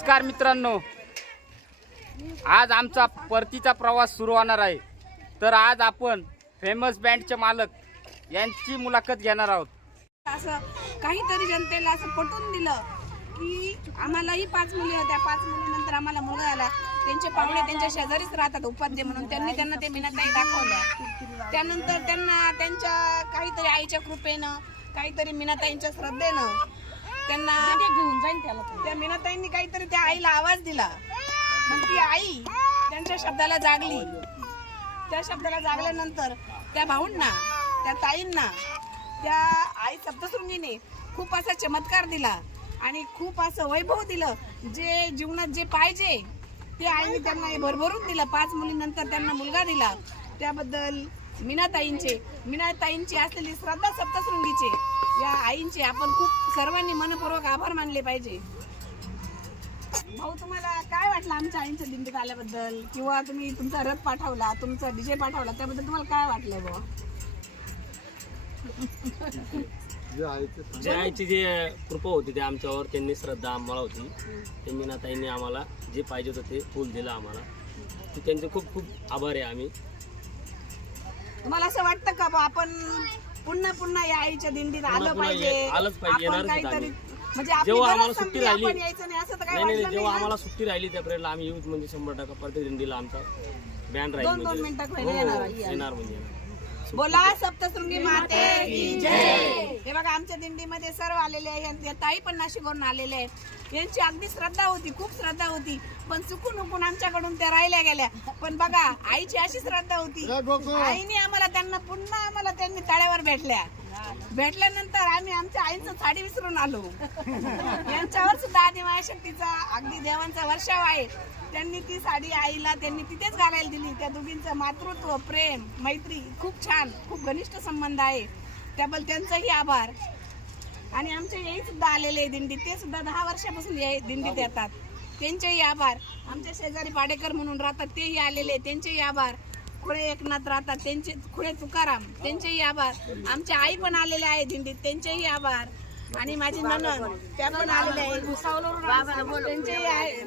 नमस्कार मित्रांनो. आज आमचा परतीचा प्रवास सुरू होणार आहे. तर आज आपण फेमस बँडचे मालक यांची मुलाखत घेणार आहोत. असं काहीतरी जनतेला असं पटवून दिलं की आम्हालाही पाच मुली होत्या. पाच मुलीनंतर आम्हाला मुलगा आला. त्यांचे पाहुणे त्यांच्या शेजारीच राहतात उपाध्ये म्हणून. त्यांनी त्यांना ते मीनाताई दाखवलं. त्यानंतर त्यांना त्यांच्या काहीतरी आईच्या कृपेनं काहीतरी मीनाताईंच्या श्रद्धेनं त्यांना घेऊन जाईन त्याला त्या मीनाताईंनी काहीतरी त्या आईला आवाज दिला. मग ती आई त्यांच्या शब्दाला जागली. त्या शब्दाला जागल्यानंतर त्या भाऊंना त्या ताईंना त्या आई सप्तशृंगीने खूप असा चमत्कार दिला आणि खूप असं वैभव दिलं. जे जीवनात जे पाहिजे ते आईने त्यांना भरभरून दिलं. पाच मुलीनंतर त्यांना मुलगा दिला. त्याबद्दल मीनाताईंचे मीनाताईंची असलेली श्रद्धा सप्तशृंगीचे या आईंचे आपण खूप सर्वांनी मनपूर्वक आभार मानले पाहिजे. भाऊ तुम्हाला काय वाटलं आमच्या आईंच्या दिंडीत आल्याबद्दल? किंवा तुम्ही तुमचा रथ पाठवला तुमचा डीजे पाठवला त्याबद्दल तुम्हाला काय वाटलं बुवा जे आईची जे कृपा होती ते आमच्यावर त्यांनी श्रद्धा आम्हाला होती. ते मीनाताईंनी आम्हाला जे पाहिजे होतं ते फुल दिलं आम्हाला. ते त्यांचे खूप खूप आभार आहे आम्ही. तुम्हाला असं वाटतं का आपण पुन्हा पुन्हा या आईच्या दिंडीत आलं पुन्हा पाहिजे आलंच पाहिजे, आपण येणारच होतो काहीतरी आम्ही. म्हणजे आपली जेव्हा गरज आम्हाला सुट्टी संपली, राहिली- आपण यायचं नाही असं तर काही नाही नाही वाटलं जेव्हा नाही आम्हाला सुट्टी राहिली त्यापर्यंत आम्ही येऊच म्हणजे शंभर टक्का प्रत्येक दिंडीला आमचा बँड राहील दोन दोन म्हणजे मिनिटात हो, येणार म्हणजे येणार. बोला सप्तशृंगी माते की जय. हे बघा आमच्या दिंडीमध्ये सर्व आलेले आहे. ताई पण नाशिकवरून आलेले आहेत यांची अगदी श्रद्धा होती खूप श्रद्धा होती. पण चुकून उकून आमच्याकडून त्या राहिल्या गेल्या. पण बघा आईची अशी श्रद्धा होती. आईने आम्हाला त्यांना पुन्हा आम्हाला त्यांनी तळ्यावर भेटल्या. भेटल्यानंतर आम्ही आमच्या आईचं साडी विसरून आलो. यांच्यावर सुद्धा आदिमाया शक्तीचा अगदी देवांचा वर्षाव आहे. त्यांनी ती साडी आईला त्यांनी तिथेच घालायला दिली. त्या दोघींचं मातृत्व प्रेम मैत्री खूप छान खूप घनिष्ठ संबंध आहे. त्याबद्दल त्यांचाही आभार. आणि आमचे आई सुद्धा आलेले आहे ते सुद्धा दहा वर्षापासून या दिंडीत येतात. त्यांचेही आभार. आमच्या शेजारी पाडेकर म्हणून राहतात तेही आलेले त्यांचेही आभार. खुळे एकनाथ राहतात त्यांचे खुळे तुकाराम त्यांचेही आभार. आमच्या आई पण आलेल्या आहे दिंडीत त्यांचेही आभार. आणि माझी ननन त्या पण आलेल्या आहे त्यांचेही आहे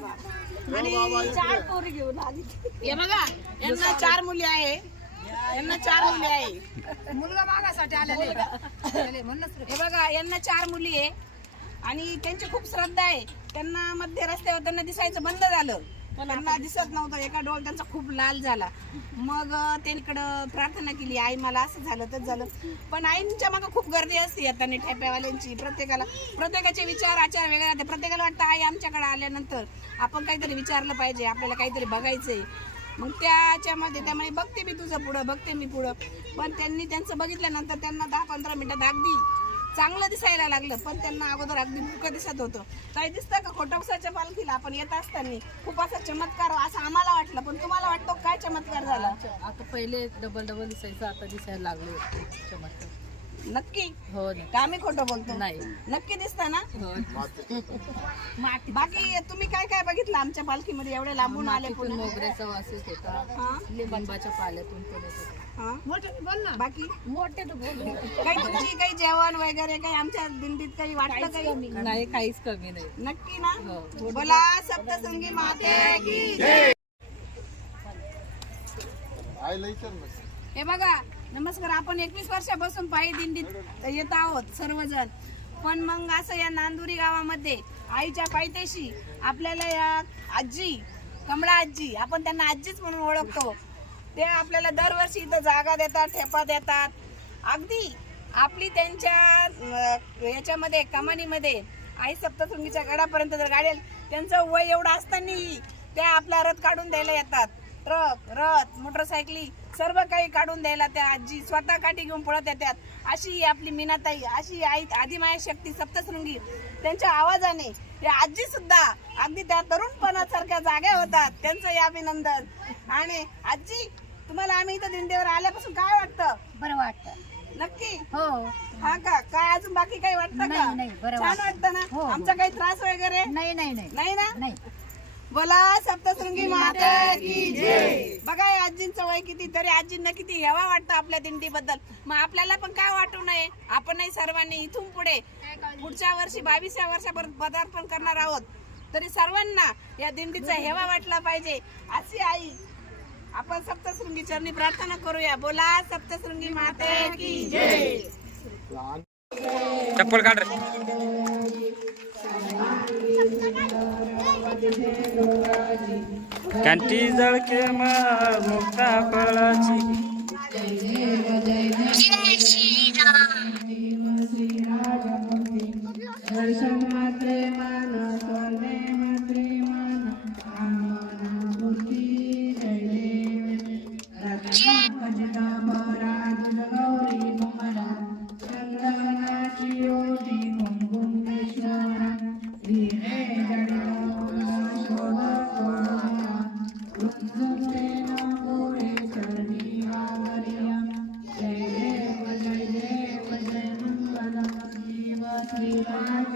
आणि चार पोरी घेऊन आली. हे बघा यांना चार मुली आहे. यांना चार मुली आहे. मुलगा मागासाठी आलेले हे बघा यांना चार मुली आहे. आणि त्यांची खूप श्रद्धा आहे. त्यांना मध्य रस्त्यावर त्यांना दिसायचं बंद झालं. त्यांना दिसत नव्हतं. एका डोळ त्यांचा खूप लाल झाला. मग त्यांकडं प्रार्थना केली आई मला असं झालं तर झालं. पण आईंच्या मागं खूप गर्दी असते आता ठेप्यावाल्यांची प्रत्येकाला. प्रत्येकाचे विचार आचार वेगळे राहते प्रत्येकाला वाटतं आई आमच्याकडे आल्यानंतर आपण काहीतरी विचारलं पाहिजे आपल्याला काहीतरी बघायचंय. मग त्याच्यामध्ये त्यामुळे बघते मी तुझं पुढं बघते मी पुढं. पण त्यांनी त्यांचं बघितल्यानंतर त्यांना दहा पंधरा मिनिटात अगदी चांगलं दिसायला लागलं पण त्यांना अगोदर अगदी मुख दिसत होतं. काही दिसतं का? खोटवसाच्या पालखीला आपण येत असताना खूप असा चमत्कार असं आम्हाला वाटलं पण तुम्हाला वाटतो काय चमत्कार झाला? आता पहिले डबल डबल दिसायचं आता दिसायला लागले चमत्कार. नक्की? हो ना का आम्ही खोटं बोलतो? नाही. नक्की दिसतं ना? हो. बाकी तुम्ही काय काय बघितलं आमच्या पालखीमध्ये? एवढे लांबून आले मोगऱ्याचा वास येत होता. हा? लिंबाच्या पाल्यातून पण येत होता. हा? बाकी? मोठे काही तुमची काही जेवण वगैरे काही आमच्या दिंडीत काही वाटलं काही? नाही. काहीच कमी नाही. नक्की ना? हो. बोला सप्तसंगी माते की जय. हे बघा नमस्कार आपण एकवीस वर्षापासून पायी दिंडीत येत आहोत सर्वजण. पण मग असं या नांदुरी गावामध्ये आईच्या पायथ्याशी आपल्याला या आजी कमळा आजी आपण त्यांना आजीच म्हणून ओळखतो. ते आपल्याला दरवर्षी इथं जागा देतात ठेपा देतात. अगदी आपली त्यांच्या याच्यामध्ये कमानीमध्ये आई सप्तशृंगीच्या गडापर्यंत जर गाडेल त्यांचं वय एवढं असतानाही त्या आपला रथ काढून द्यायला येतात. ट्रक रथ मोटरसायकली सर्व काही काढून द्यायला त्या आजी स्वतः काठी घेऊन पळत येतात. अशी ही आपली मीनाताई अशी आई आदिमाया शक्ती सप्तशृंगी. त्यांच्या आवाजाने या आजी सुद्धा अगदी त्या तरुणपणासारख्या जाग्या होतात. त्यांचं हे अभिनंदन. आणि आजी तुम्हाला आम्ही इथं दिंडीवर आल्यापासून काय वाटतं? बरं वाटतं. नक्की? हो. हा का? काय अजून बाकी काही वाटतं का? नाही, नाही, बरं छान वाटतं ना? हो, हो. आमचा काही त्रास वगैरे? नाही नाही नाही. नाही ना? नाही. बोला सप्तशृंगी माता की जय. बघा आजींचं वय किती तरी आजींना किती हेवा वाटतं आपल्या दिंडीबद्दल. मग आपल्याला पण काय वाटू नये? आपणही सर्वांनी इथून पुढे पुढच्या वर्षी बावीसव्या वर्षापर्यंत पदार्पण करणार आहोत. तरी सर्वांना या दिंडीचा हेवा वाटला पाहिजे. अशी आई आपण सप्तशृंगी चरणी प्रार्थना करूया. बोला सप्तशृंगी माता की जय. चप्पल काढ કાંટી જળ કે માર મુક્તા પડાચી જય શ્રી રામ જય શ્રી રામ विभाग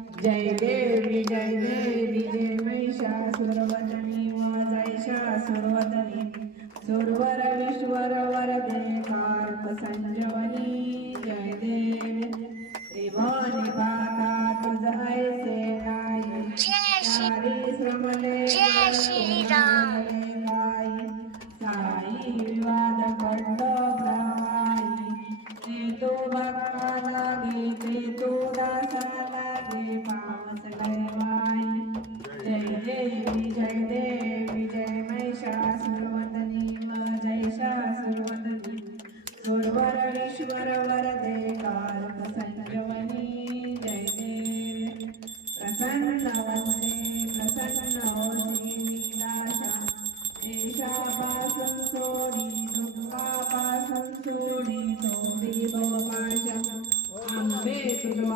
जय देवी जय महिषासुरवदनी महिषासुरवदनी सुरवर विश्वर वरदे कार्प संजवनी जय देवी। त्रिभुवनी पाता तुझ ऐसे नाही सारी श्रमले गाई साई विवाद खंड प्रवाई ते तो भक्ताला लागे ते तो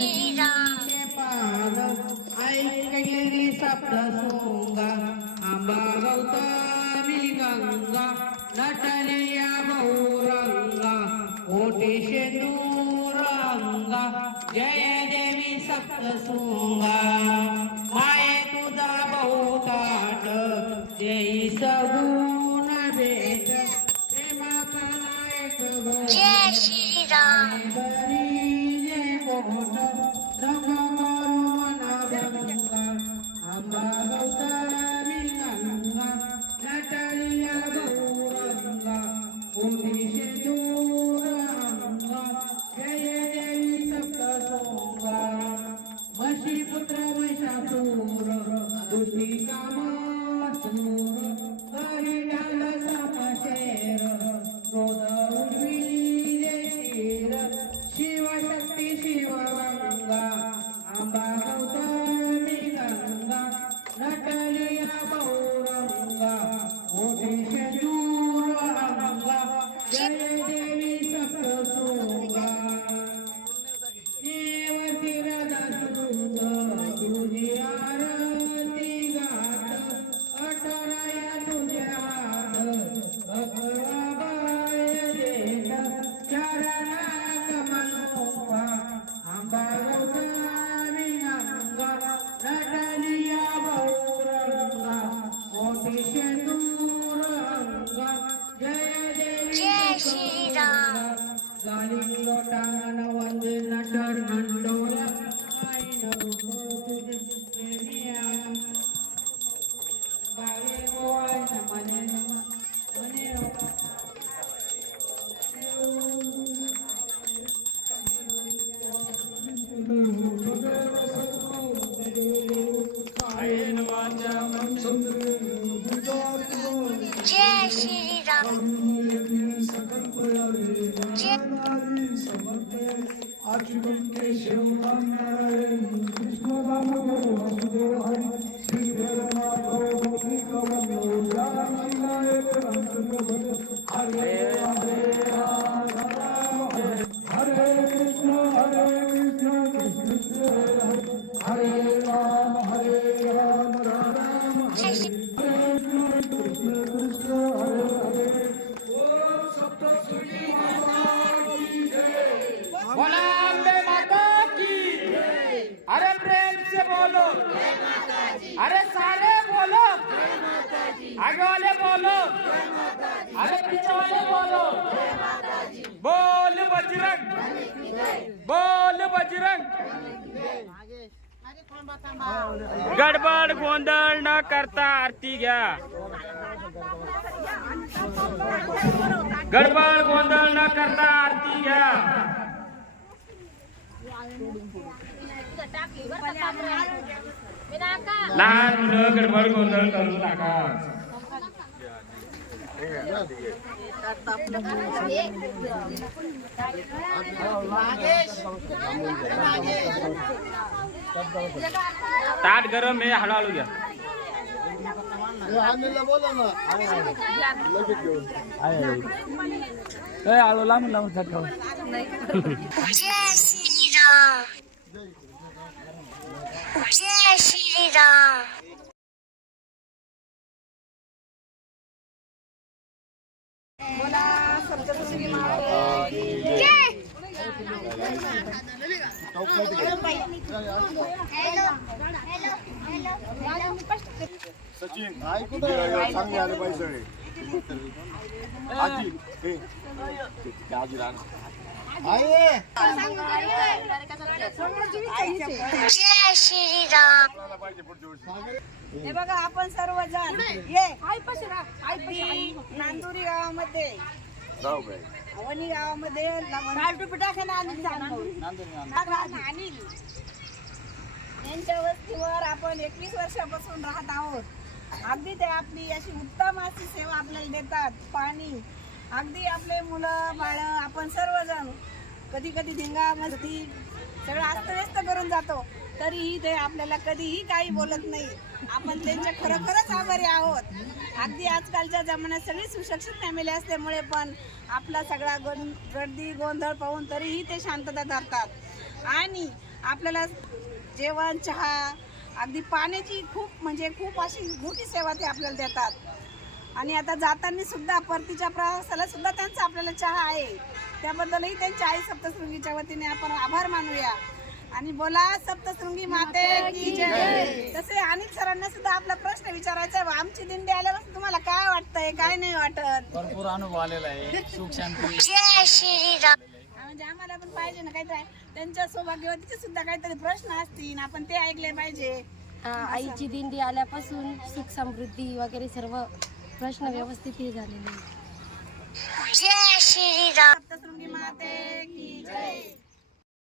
जय श्रीराम। सोंगा आंबा गौतमी गंगा नटलिया गौरंगा कोटी शेंदूरंगा जय देवी सप्तशृंगा माये तुझा बहुताट देई सगुण भेट प्रेमाचा नायक जय श्रीराम 我们 आंबा जय श्री राम जय श्री बोला अम्बे अरे प्रेम से बोलो अरे सारे बोलो आगे वाले बोलो अरे पीछे वाले बोलो बोल बजरंग। गडबड गोंधळ न करता आरती घ्या गडबड गोंधळ न करता आरती घ्या लहान गडबड करू नका ताट गरम आहे हळूहळू घ्या. हळू लांबून लांबून जय श्री राम जय श्री राम बोला सप्तशृंगी सचिन चांगले आले पाहिजे आजी हे. आजी हे बघा आपण सर्वजण. ये. नांदुरी गावामध्ये. जाऊ बाई वणी गावामध्ये अनिल यांच्या वस्तीवर आपण एकवीस वर्षापासून राहत आहोत. अगदी ते आपली अशी उत्तम अशी सेवा आपल्याला देतात. पाणी. अगदी आपले मुलं बाळ आपण सर्वजण कधी कधी धिंगा मस्ती सगळं अस्तव्यस्त करून जातो. तरीही ते आपल्याला कधीही काही बोलत नाही. आपण त्यांच्या खरोखरच आभारी आहोत. अगदी आजकालच्या जमान्यात सगळी सुशिक्षित फॅमिली असल्यामुळे पण आपला सगळा गण गर्दी गोंधळ पाहून तरीही ते शांतता धरतात. आणि आपल्याला जेवण चहा अगदी पाण्याची खूप म्हणजे खूप अशी मोठी सेवा ते आपल्याला देतात. आणि आता जाताना सुद्धा परतीच्या प्रवासाला सुद्धा त्यांचा आपल्याला चहा आहे. त्याबद्दलही त्यांच्या आई सप्तशृंगीच्या वतीने आपण आभार मानूया. आणि बोला सप्तशृंगी माते की जय. तसे अनिल सरांना सुद्धा आपला प्रश्न विचारायचा आहे. आमची दिंडी आल्यापासून तुम्हाला काय वाटतंय काय नाही वाटत? भरपूर अनुभव आलेला आहे. सुख शांती. जय श्री राम म्हणजे आम्हाला पण पाहिजे ना काहीतरी. त्यांच्या सौभाग्यवतीचे सुद्धा काहीतरी प्रश्न असतील. आपण ते ऐकले पाहिजे. आईची दिंडी आल्यापासून सुख समृद्धी वगैरे सर्व प्रश्न व्यवस्थित हे झालेले आहेत. जय श्री राम सप्तशृंगी माते की जय.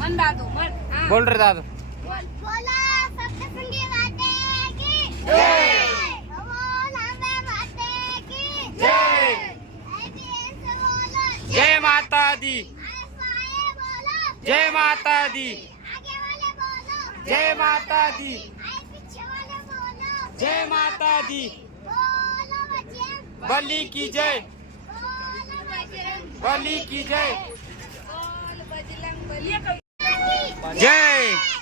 मन दादू मन हा. बोल रे दादा। बोला। सप्तशृंगी माते की जय बोला अंबे माते की। जय दी आए बोलो जय माता दी आगे वाले बोलो जय माता दी आए पीछे वाले बोलो जय माता दी बोलो बजरंग बली की जय। बोलो बजरंग बली की जय। बोल बजरंग बली। जय